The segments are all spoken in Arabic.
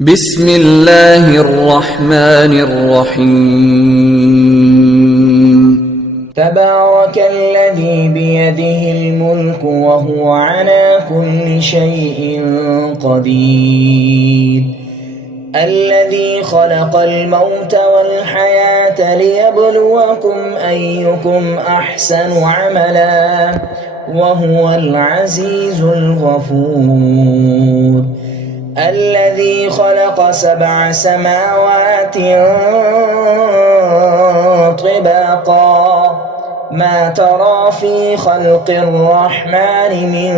بسم الله الرحمن الرحيم. تبارك الذي بيده الملك وهو على كل شيء قدير. الذي خلق الموت والحياة ليبلوكم أيكم أحسن عملا وهو العزيز الغفور. الذي خلق 7 سماوات طباقا ما ترى في خلق الرحمن من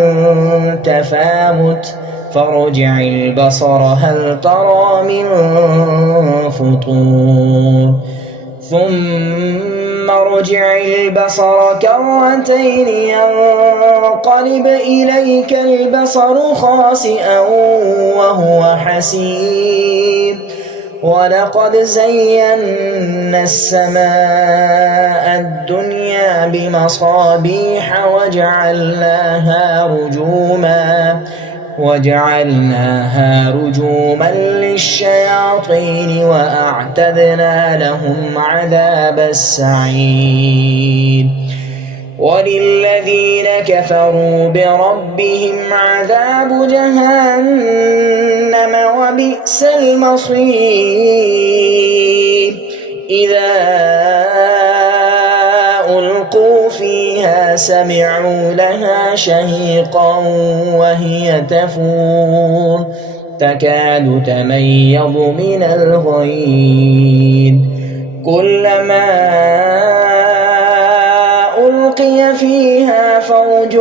تفاوت فارجع البصر هل ترى من فطور ثم ارجع البصر كرتين ينقلب إليك البصر خاسئا وهو حسير. ولقد زينا السماء الدنيا بمصابيح وجعلناها رجوما للشياطين وأعتدنا لهم عذاب السعير. وللذين كفروا بربهم عذاب جهنم وبئس المصير. إذا ألقوا فيها سمعوا لها شهيقا وهي تفور تكاد تميز من الغيظ. كلما ألقي فيها فوج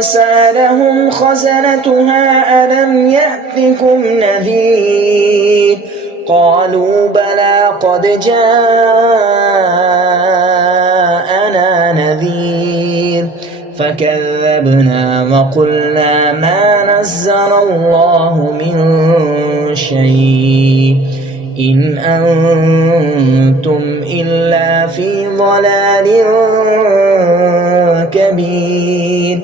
سألهم خزنتها ألم يأتكم نذير قالوا بلى قد جاءنا نذير فكذبنا وقلنا ما نزل الله من شيء إن أنتم إلا في ضلال كبير.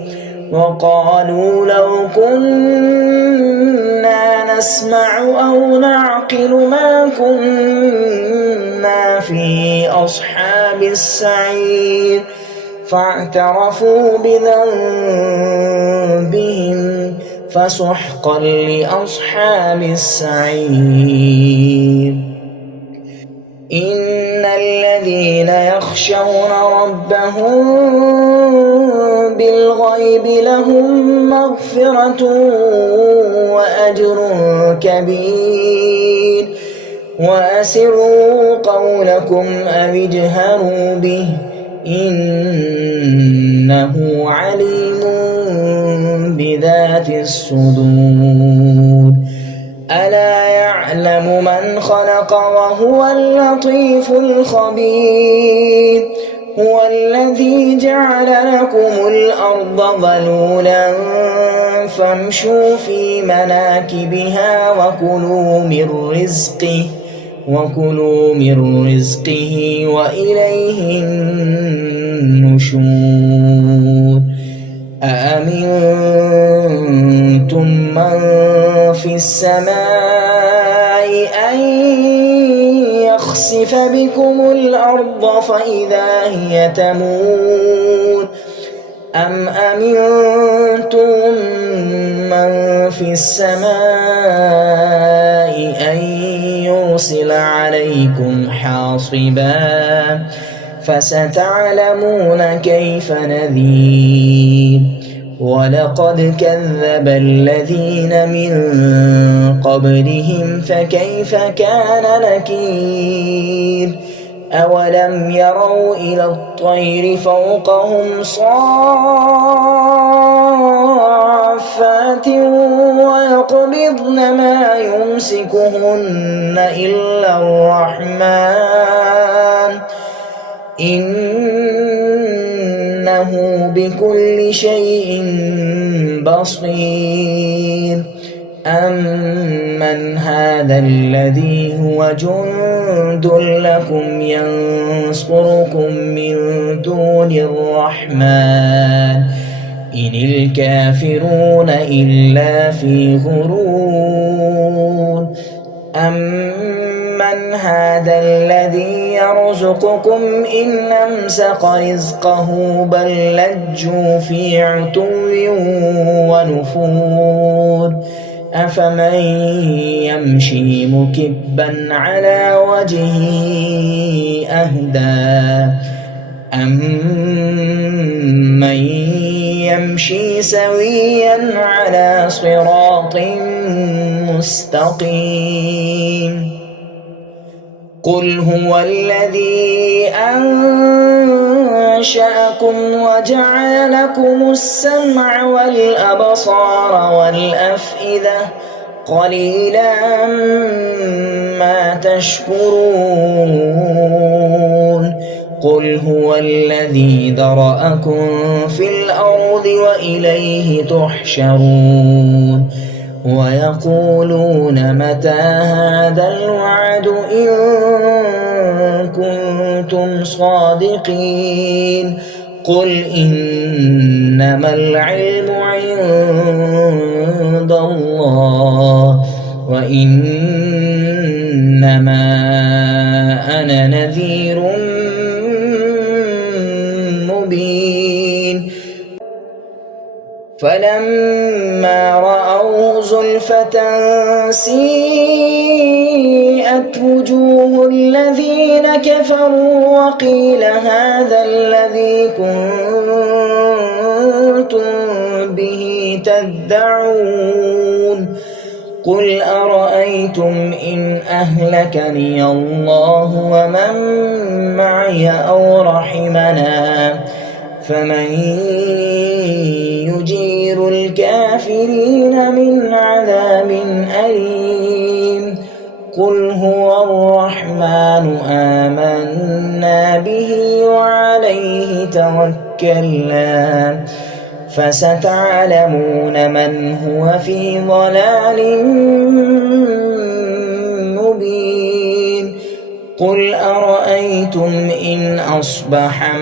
وقالوا لو كنا نسمع أو نعقل ما كنا في أصحاب السعير فاعترفوا بذنبهم فسحقا لأصحاب السعير. إن الذين يخشون ربهم بالغيب لهم مغفرة وأجر كبير. وأسروا قولكم أو اجهروا به إنه عليم بذات الصدور. ألا يعلم من خلق وهو اللطيف الخبير. هو الذي جعل لكم الأرض ذلولا فامشوا في مناكبها وكلوا من رزقه وإليه النشور. أأمنتم من في السماء أن يخسف بكم الأرض فإذا هي تمور أم أمنتم من في السماء أن يرسل عليكم حاصبا فستعلمون كيف نذير. ولقد كذب الذين من قبلهم فكيف كان نكير. أولم يروا إلى الطير فوقهم صافات ويقبضن ما يمسكهن إلا الرحمن إنه بكل شيء بصير. أمن هذا الذي هو جند لكم ينصركم من دون الرحمن إن الكافرون إلا في غرور. أَمَّنْ هَذَا الَّذِي يَرْزُقُكُمْ إِنْ أَمْسَكَ رِزْقَهُ بَل لَّجُّوا فِي عُتُوٍّ وَنُفُورٍ أَفَمَن يَمْشِي مُكِبًّا عَلَىٰ وَجْهِهِ أَهْدَىٰ أَمَّن يَمْشِي سَوِيًّا عَلَىٰ صِرَاطٍ مستقيم. قل هو الذي أنشأكم وجعل لكم السمع والأبصار والأفئدة قليلا ما تشكرون. قل هو الذي ذرأكم في الأرض وإليه تحشرون. ويقولون متى هذا الوعد إن كنتم صادقين. قل إنما العلم عند الله وإنما أنا نذير مبين. فلما رأوه زلفة سيئت وجوه الذين كفروا وقيل هذا الذي كنتم به تدعون. قل أرأيتم إن أهلكني الله ومن معي أو رحمنا فمن يجير الكافرين من عذاب أليم. قل هو الرحمن آمنا به وعليه توكلنا فستعلمون من هو في ضلال مبين. قل أرأيتم إن أصبح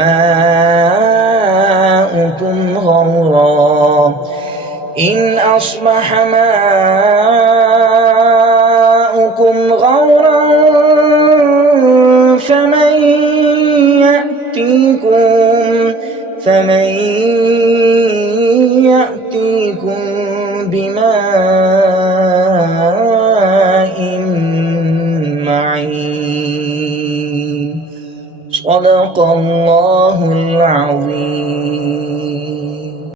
ماؤكم غورا فمن يأتيكم بماء معين. صدق الله العظيم.